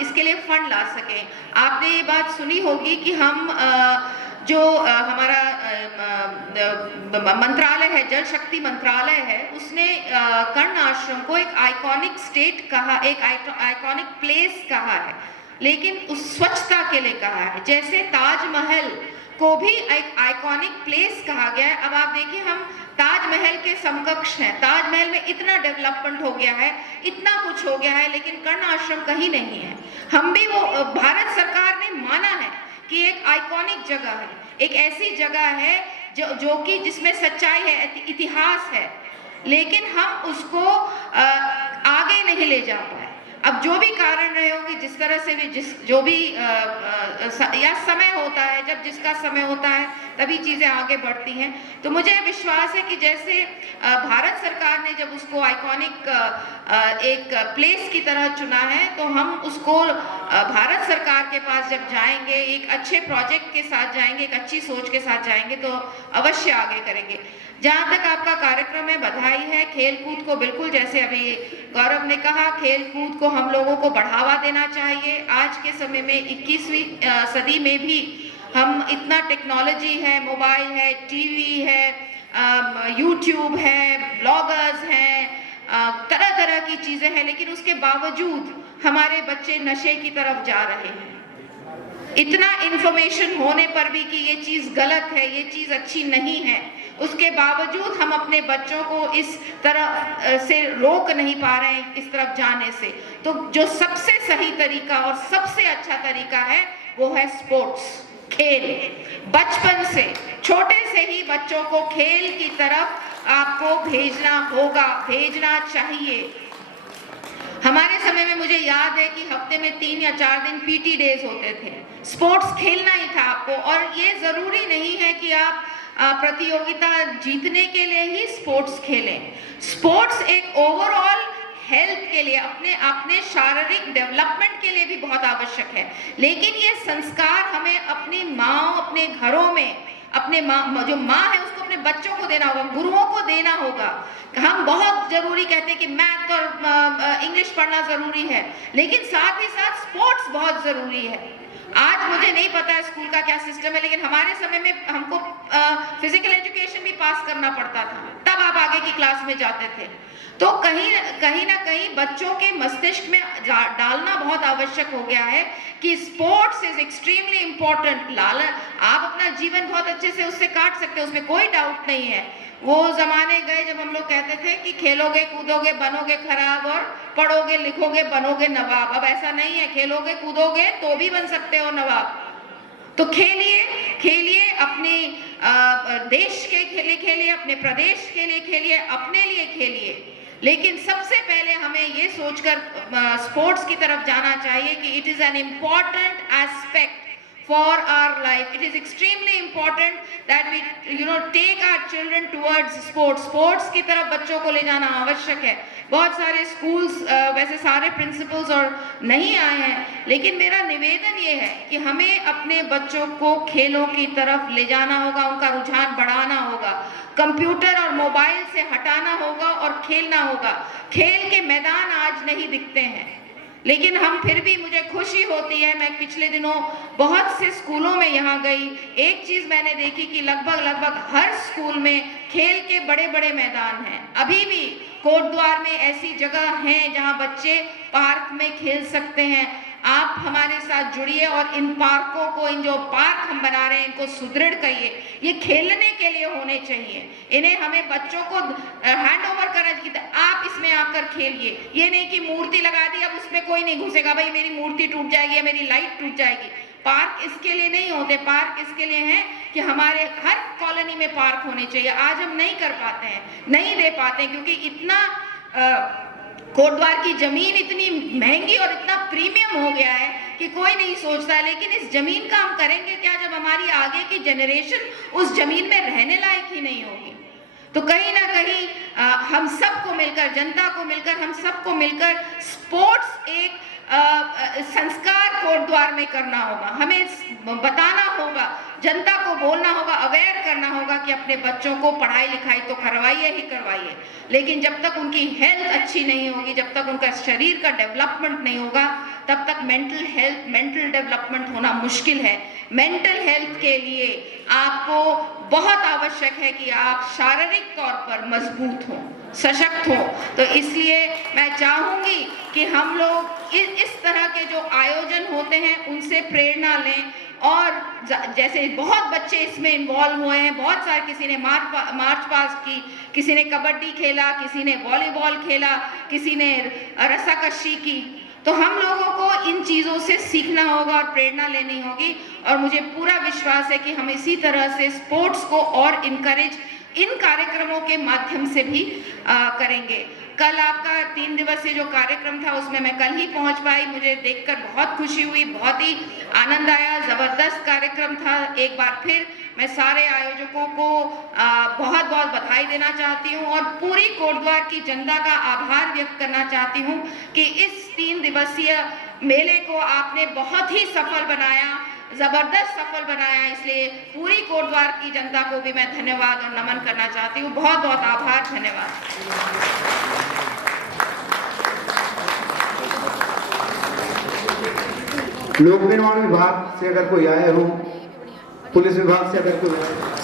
इसके लिए फंड ला सकें। आपने ये बात सुनी होगी कि हम जो हमारा मंत्रालय है, जल शक्ति मंत्रालय है, उसने कर्ण आश्रम को एक आइकॉनिक स्टेट कहा, एक आइकॉनिक प्लेस कहा है, लेकिन उस स्वच्छता के लिए कहा है। जैसे ताजमहल को भी एक आइकॉनिक प्लेस कहा गया है। अब आप देखिए, हम ताजमहल के समकक्ष हैं, ताजमहल में इतना डेवलपमेंट हो गया है, इतना कुछ हो गया है, लेकिन कर्ण आश्रम कहीं नहीं है। हम भी, वो भारत सरकार ने माना है कि एक आइकॉनिक जगह है, एक ऐसी जगह है जो कि जिसमें सच्चाई है, इतिहास है, लेकिन हम उसको आगे नहीं ले जा पाए। अब जो भी कारण रहे होंगे, जिस तरह से भी जो भी या समय होता है, जब जिसका समय होता है तभी चीज़ें आगे बढ़ती हैं। तो मुझे विश्वास है कि जैसे भारत सरकार ने जब उसको आइकॉनिक एक प्लेस की तरह चुना है, तो हम उसको भारत सरकार के पास जब जाएंगे, एक अच्छे प्रोजेक्ट के साथ जाएंगे, एक अच्छी सोच के साथ जाएंगे, तो अवश्य आगे करेंगे। जहाँ तक आपका कार्यक्रम है, बधाई है। खेल कूद को बिल्कुल, जैसे अभी गौरव ने कहा, खेल कूद को हम लोगों को बढ़ावा देना चाहिए। आज के समय में 21वीं सदी में भी हम इतना टेक्नोलॉजी है, मोबाइल है, टीवी है, यूट्यूब है, ब्लॉगर्स हैं, तरह तरह की चीज़ें हैं, लेकिन उसके बावजूद हमारे बच्चे नशे की तरफ जा रहे हैं। इतना इंफॉर्मेशन होने पर भी कि ये चीज़ गलत है, ये चीज़ अच्छी नहीं है, उसके बावजूद हम अपने बच्चों को इस तरह से रोक नहीं पा रहे हैं इस तरफ जाने से। तो जो सबसे सही तरीका और सबसे अच्छा तरीका है वो है स्पोर्ट्स, खेल। बचपन से, छोटे से ही बच्चों को खेल की तरफ आपको भेजना होगा, भेजना चाहिए। हमारे समय में मुझे याद है कि हफ्ते में 3 या 4 दिन पीटी डेज होते थे। स्पोर्ट्स खेलना ही था आपको, और ये जरूरी नहीं है कि आप प्रतियोगिता जीतने के लिए ही स्पोर्ट्स खेलें। स्पोर्ट्स एक ओवरऑल हेल्थ के लिए, अपने शारीरिक डेवलपमेंट के लिए भी बहुत आवश्यक है। लेकिन ये संस्कार हमें अपनी माँ, अपने घरों में, अपने माँ, जो माँ है उसको अपने बच्चों को देना होगा, गुरुओं को देना होगा। हम बहुत जरूरी कहते हैं कि मैथ और इंग्लिश पढ़ना जरूरी है, लेकिन साथ ही साथ स्पोर्ट्स बहुत जरूरी है। आज मुझे नहीं पता है स्कूल का क्या सिस्टम है, लेकिन हमारे समय में हमको फिजिकल एजुकेशन भी पास करना पड़ता था, तब आप आगे की क्लास में जाते थे। तो कहीं ना कहीं बच्चों के मस्तिष्क में डालना बहुत आवश्यक हो गया है कि स्पोर्ट्स इज एक्सट्रीमली इम्पोर्टेंट। आप अपना जीवन बहुत अच्छे से उससे काट सकते हैं, उसमें कोई डाउट नहीं है। वो जमाने गए जब हम लोग कहते थे कि खेलोगे कूदोगे बनोगे खराब, और पढ़ोगे लिखोगे बनोगे नवाब। अब ऐसा नहीं है, खेलोगे कूदोगे तो भी बन सकते हो नवाब। तो खेलिए, अपने देश के लिए खेलिए, अपने प्रदेश के लिए खेलिए, अपने लिए खेलिए। लेकिन सबसे पहले हमें ये सोचकर स्पोर्ट्स की तरफ जाना चाहिए कि it is an important aspect for our life. It is extremely important that we take our children towards sports. Sports की तरफ बच्चों को ले जाना आवश्यक है। बहुत सारे स्कूल्स, वैसे सारे प्रिंसिपल्स और नहीं आए हैं, लेकिन मेरा निवेदन ये है कि हमें अपने बच्चों को खेलों की तरफ ले जाना होगा, उनका रुझान बढ़ाना होगा, कंप्यूटर और मोबाइल से हटाना होगा और खेलना होगा। खेल के मैदान आज नहीं दिखते हैं, लेकिन हम फिर भी, मुझे खुशी होती है, मैं पिछले दिनों बहुत से स्कूलों में यहाँ गई, एक चीज मैंने देखी कि लगभग हर स्कूल में खेल के बड़े बड़े मैदान हैं। अभी भी कोटद्वार में ऐसी जगह हैं जहाँ बच्चे पार्क में खेल सकते हैं। आप हमारे साथ जुड़िए और इन पार्कों को, इन जो पार्क हम बना रहे हैं, इनको सुदृढ़ करिए। ये खेलने के लिए होने चाहिए, इन्हें हमें बच्चों को हैंड ओवर करना चाहिए। आप इसमें आकर खेलिए, ये नहीं कि मूर्ति लगा दी अब उसमें कोई नहीं घुसेगा, भाई मेरी मूर्ति टूट जाएगी या मेरी लाइट टूट जाएगी। पार्क इसके लिए नहीं होते, पार्क इसके लिए हैं कि हमारे हर कॉलोनी में पार्क होने चाहिए। आज हम नहीं कर पाते हैं, नहीं दे पाते हैं, क्योंकि इतना कोटद्वार की जमीन इतनी महंगी और इतना प्रीमियम हो गया है कि कोई नहीं सोचता है। लेकिन इस जमीन का हम करेंगे क्या जब हमारी आगे की जनरेशन उस जमीन में रहने लायक ही नहीं होगी। तो कहीं ना कहीं हम सबको मिलकर, जनता को मिलकर, हम सबको मिलकर स्पोर्ट्स एक संस्कार कोटद्वार में करना होगा। हमें बताना होगा, जनता को बोलना होगा, अवेयर करना होगा कि अपने बच्चों को पढ़ाई लिखाई तो करवाइए ही करवाइए, लेकिन जब तक उनकी हेल्थ अच्छी नहीं होगी, जब तक उनका शरीर का डेवलपमेंट नहीं होगा, तब तक मेंटल डेवलपमेंट होना मुश्किल है। मेंटल हेल्थ के लिए आपको बहुत आवश्यक है कि आप शारीरिक तौर पर मजबूत हों, सशक्त हो। तो इसलिए मैं चाहूंगी कि हम लोग इस तरह के जो आयोजन होते हैं उनसे प्रेरणा लें, और जैसे बहुत बच्चे इसमें इन्वॉल्व हुए हैं, बहुत सारे, किसी ने मार्च पास्ट की, किसी ने कबड्डी खेला, किसी ने वॉलीबॉल खेला, किसी ने रस्साकशी की। तो हम लोगों को इन चीज़ों से सीखना होगा और प्रेरणा लेनी होगी, और मुझे पूरा विश्वास है कि हम इसी तरह से स्पोर्ट्स को और इनकरेज इन कार्यक्रमों के माध्यम से भी करेंगे। कल आपका 3 दिवसीय जो कार्यक्रम था उसमें मैं कल ही पहुंच पाई, मुझे देखकर बहुत खुशी हुई, बहुत ही आनंद आया, ज़बरदस्त कार्यक्रम था। एक बार फिर मैं सारे आयोजकों को बहुत बहुत बधाई देना चाहती हूं, और पूरी कोटद्वार की जनता का आभार व्यक्त करना चाहती हूं कि इस 3 दिवसीय मेले को आपने बहुत ही सफल बनाया, जबरदस्त सफल बनाया। इसलिए पूरी कोटद्वार की जनता को भी मैं धन्यवाद और नमन करना चाहती हूँ। बहुत बहुत आभार, धन्यवाद। लोक निर्माण विभाग से अगर कोई आए हो, पुलिस विभाग से अगर कोई,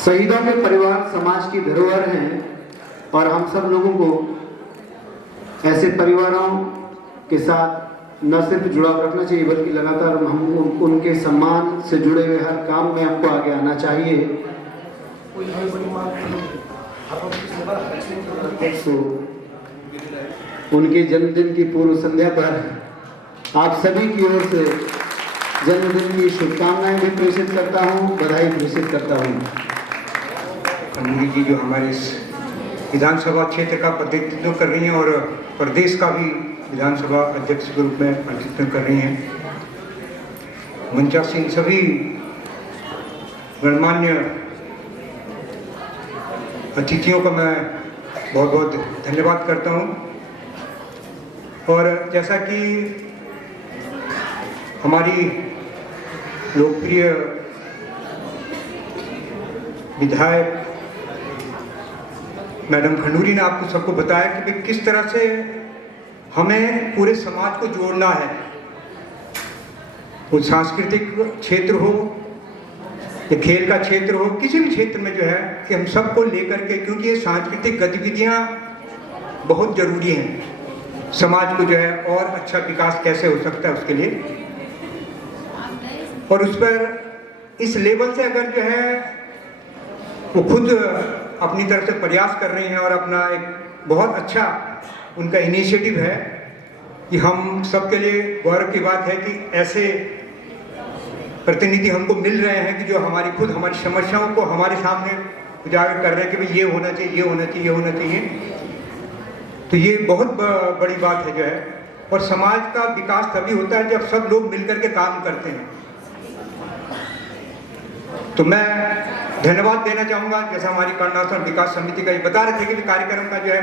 शहीदों के परिवार समाज की धरोहर हैं, और हम सब लोगों को ऐसे परिवारों के साथ न सिर्फ जुड़ाव रखना चाहिए, बल्कि लगातार हम उनके सम्मान से जुड़े हुए हर काम में आपको आगे आना चाहिए। तो उनके जन्मदिन की पूर्व संध्या पर आप सभी की ओर से जन्मदिन की शुभकामनाएं भी प्रेषित करता हूं, बधाई प्रेषित करता हूं। मोदी जी जो हमारे विधानसभा क्षेत्र का प्रतिनिधित्व कर रही हैं और प्रदेश का भी विधानसभा अध्यक्ष के रूप में प्रतिनिधित्व कर रही हैं। मंचासीन सभी गणमान्य अतिथियों का मैं बहुत बहुत धन्यवाद करता हूं। और जैसा कि हमारी लोकप्रिय विधायक मैडम खंडूरी ने आपको सबको बताया कि भाई किस तरह से हमें पूरे समाज को जोड़ना है, वो सांस्कृतिक क्षेत्र हो या खेल का क्षेत्र हो, किसी भी क्षेत्र में जो है कि हम सबको लेकर के, क्योंकि ये सांस्कृतिक गतिविधियां बहुत जरूरी हैं समाज को जो है और अच्छा विकास कैसे हो सकता है उसके लिए। और उस पर इस लेवल से अगर जो है वो खुद अपनी तरफ से प्रयास कर रही हैं और अपना एक बहुत अच्छा उनका इनिशिएटिव है कि हम सबके लिए गौरव की बात है कि ऐसे प्रतिनिधि हमको मिल रहे हैं कि जो हमारी खुद हमारी समस्याओं को हमारे सामने उजागर कर रहे हैं कि भाई ये होना चाहिए, ये होना चाहिए, ये होना चाहिए। तो ये बहुत बड़ी बात है जो है। और समाज का विकास तभी होता है जब सब लोग मिलकर के काम करते हैं। तो मैं धन्यवाद देना चाहूँगा, जैसा हमारी कर्णासन विकास समिति का ये बता रहे थे कि कार्यक्रम का जो है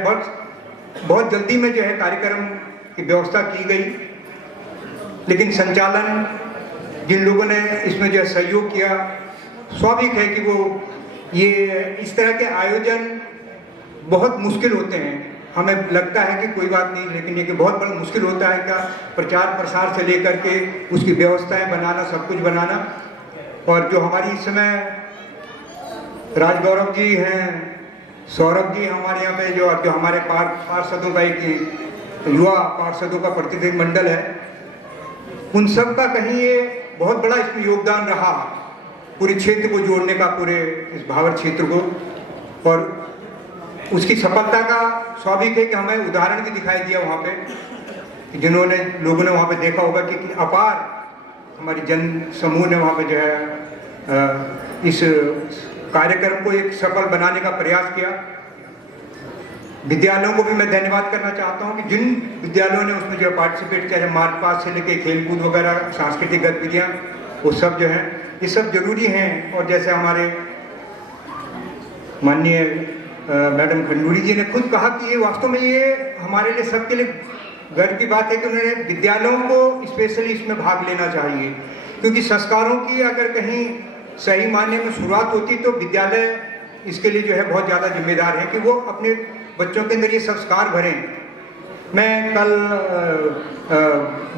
बहुत जल्दी में जो है कार्यक्रम की व्यवस्था की गई, लेकिन संचालन जिन लोगों ने इसमें जो है सहयोग किया, स्वाभाविक है कि वो ये इस तरह के आयोजन बहुत मुश्किल होते हैं। हमें लगता है कि कोई बात नहीं, लेकिन ये कि बहुत बड़ा मुश्किल होता है क्या प्रचार प्रसार से लेकर के उसकी व्यवस्थाएं बनाना, सब कुछ बनाना। और जो हमारी इस समय राजगौरव जी हैं, सौरभ जी हमारे यहाँ पे जो हमारे पार्षदों का एक युवा पार्षदों का प्रतिनिधि मंडल है, उन सब का कहीं ये बहुत बड़ा इसमें योगदान रहा पूरे क्षेत्र को जोड़ने का, पूरे इस भावर क्षेत्र को। और उसकी सफलता का स्वाभाविक है कि हमें उदाहरण भी दिखाई दिया वहाँ पे कि जिन्होंने लोगों ने वहाँ पे देखा होगा कि अपार हमारी जन समूह ने वहाँ पे जो है इस कार्यक्रम को एक सफल बनाने का प्रयास किया। विद्यालयों को भी मैं धन्यवाद करना चाहता हूँ कि जिन विद्यालयों ने उसमें जो पार्टिसिपेट किया, मार्च पास्ट से लेके खेलकूद वगैरह सांस्कृतिक गतिविधियाँ, वो सब जो है ये सब जरूरी हैं। और जैसे हमारे माननीय मैडम खंडूरी जी ने खुद कहा कि ये वास्तव में ये हमारे लिए सबके लिए गर्व की बात है कि उन्होंने विद्यालयों को स्पेशली इसमें भाग लेना चाहिए, क्योंकि संस्कारों की अगर कहीं सही मायने में शुरुआत होती तो विद्यालय इसके लिए जो है बहुत ज़्यादा जिम्मेदार है कि वो अपने बच्चों के अंदर ये संस्कार भरें। मैं कल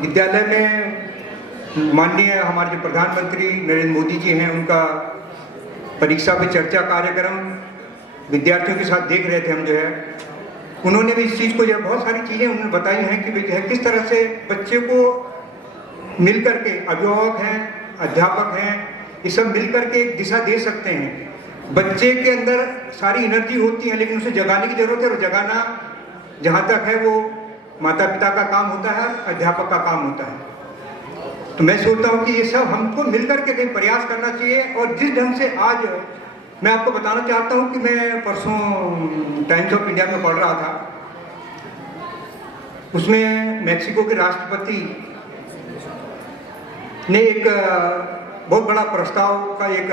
विद्यालय में माननीय हमारे जो प्रधानमंत्री नरेंद्र मोदी जी हैं, उनका परीक्षा पे चर्चा कार्यक्रम विद्यार्थियों के साथ देख रहे थे हम जो है। उन्होंने भी इस चीज़ को जो है बहुत सारी चीज़ें उन्होंने बताई हैं कि जो है किस तरह से बच्चे को मिलकर के, अभिभावक हैं, अध्यापक हैं, ये सब मिलकर के एक दिशा दे सकते हैं। बच्चे के अंदर सारी एनर्जी होती है, लेकिन उसे जगाने की जरूरत है, और जगाना जहाँ तक है वो माता पिता का काम होता है, अध्यापक का काम होता है। तो मैं सोचता हूँ कि ये सब हमको मिलकर के कहीं प्रयास करना चाहिए। और जिस ढंग से आज मैं आपको बताना चाहता हूँ कि मैं परसों टाइम्स ऑफ इंडिया में पढ़ रहा था, उसमें मैक्सिको के राष्ट्रपति ने एक बहुत बड़ा प्रस्ताव का एक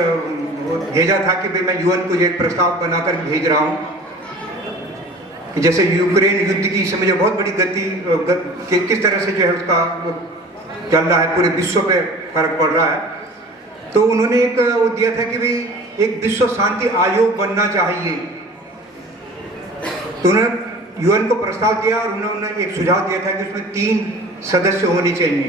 भेजा था कि भाई मैं यूएन को एक प्रस्ताव बनाकर भेज रहा हूँ कि जैसे यूक्रेन युद्ध की समय जो बहुत बड़ी गति किस तरह से जो है उसका वो चल रहा है, पूरे विश्व पे फर्क पड़ रहा है। तो उन्होंने एक वो दिया था कि भाई एक विश्व शांति आयोग बनना चाहिए। तो उन्होंने यूएन को प्रस्ताव दिया और उन्होंने एक सुझाव दिया था कि उसमें 3 सदस्य होने चाहिए।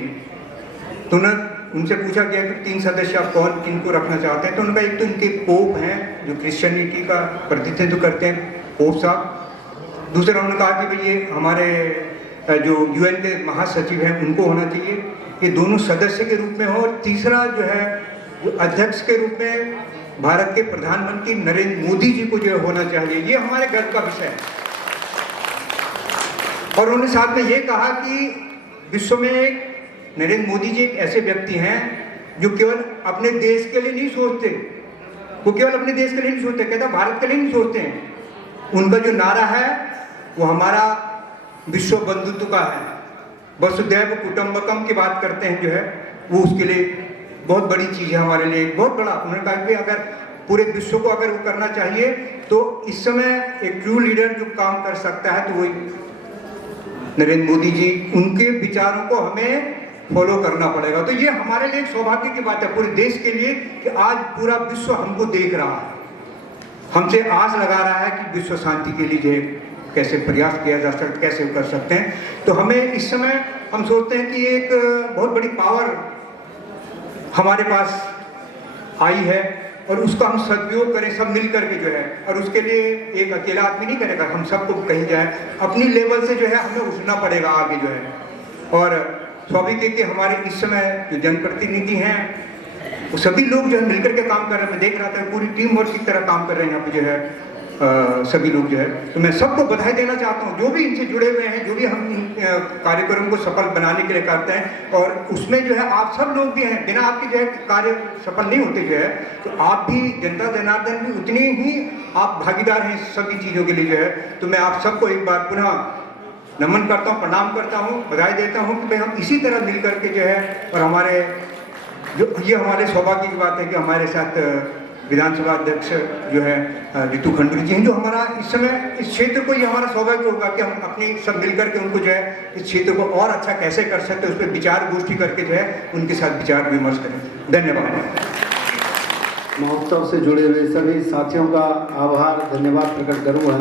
तो उन्होंने उनसे पूछा गया कि 3 सदस्य आप कौन किनको रखना चाहते हैं। तो उनका एक तो उनके पोप हैं जो क्रिश्चियनिटी का प्रतिनिधित्व करते हैं, पोप साहब। दूसरा उन्होंने कहा कि भाई ये हमारे जो यूएन के महासचिव हैं उनको होना चाहिए, ये दोनों सदस्य के रूप में हो। और तीसरा जो है वो अध्यक्ष के रूप में भारत के प्रधानमंत्री नरेंद्र मोदी जी को जो है होना चाहिए। ये हमारे गर्व का विषय है। और उन्होंने साथ में ये कहा कि विश्व में नरेंद्र मोदी जी एक ऐसे व्यक्ति हैं जो केवल अपने देश के लिए नहीं सोचते, वो केवल अपने देश के लिए नहीं सोचते, कहता भारत के लिए नहीं सोचते हैं, उनका जो नारा है वो हमारा विश्व बंधुत्व का है, वसुधैव कुटुंबकम की बात करते हैं जो है, वो उसके लिए बहुत बड़ी चीज़ है हमारे लिए, बहुत बड़ा। उन्होंने कहा कि अगर पूरे विश्व को अगर वो करना चाहिए तो इस समय एक ट्रू लीडर जो काम कर सकता है तो वही नरेंद्र मोदी जी, उनके विचारों को हमें फॉलो करना पड़ेगा। तो ये हमारे लिए एक सौभाग्य की बात है पूरे देश के लिए कि आज पूरा विश्व हमको देख रहा है, हमसे आस लगा रहा है कि विश्व शांति के लिए जो है कैसे प्रयास किया जा सकता, कैसे कर सकते हैं। तो हमें इस समय हम सोचते हैं कि एक बहुत बड़ी पावर हमारे पास आई है और उसका हम सदुपयोग करें सब मिल करके जो है, और उसके लिए एक अकेला आदमी नहीं करेगा, हम सबको कहीं जाए अपनी लेवल से जो है हमें उठना पड़ेगा आगे जो है। और स्वाभाविक है कि हमारे इस समय जो जनप्रतिनिधि हैं वो सभी लोग जो है मिलकर के काम कर रहे हैं। मैं देख रहा था पूरी टीम वर्क की तरह काम कर रहे हैं यहाँ पे जो है सभी लोग जो है। तो मैं सबको बधाई देना चाहता हूँ जो भी इनसे जुड़े हुए हैं, जो भी हम इन कार्यक्रम को सफल बनाने के लिए करते हैं। और उसमें जो है आप सब लोग भी हैं, बिना आपके जो है कार्य सफल नहीं होते जो है। तो आप भी जनता जनार्दन भी उतने ही आप भागीदार हैं सभी चीज़ों के लिए जो है। तो मैं आप सबको एक बार पुनः नमन करता हूँ, प्रणाम करता हूँ, बधाई देता हूँ कि भाई हम इसी तरह मिल करके जो है, और हमारे जो ये हमारे सौभाग्य की बात है कि हमारे साथ विधानसभा अध्यक्ष जो है रितु खंडूरी जी हैं, जो हमारा इस समय इस क्षेत्र को, ये हमारा सौभाग्य होगा कि हम अपनी सब मिल करके उनको जो है इस क्षेत्र को और अच्छा कैसे कर सकते हैं उस पर विचार गोष्ठी करके जो है उनके साथ विचार विमर्श करें। धन्यवाद। महोत्सव से जुड़े हुए सभी साथियों का आभार धन्यवाद प्रकट करूँगा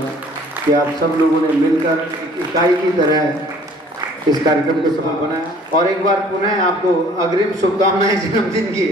कि आप सब लोगों ने मिलकर एक इकाई की तरह इस कार्यक्रम को सफल बनाया। और एक बार पुनः आपको अग्रिम शुभकामनाएं जन्मदिन की।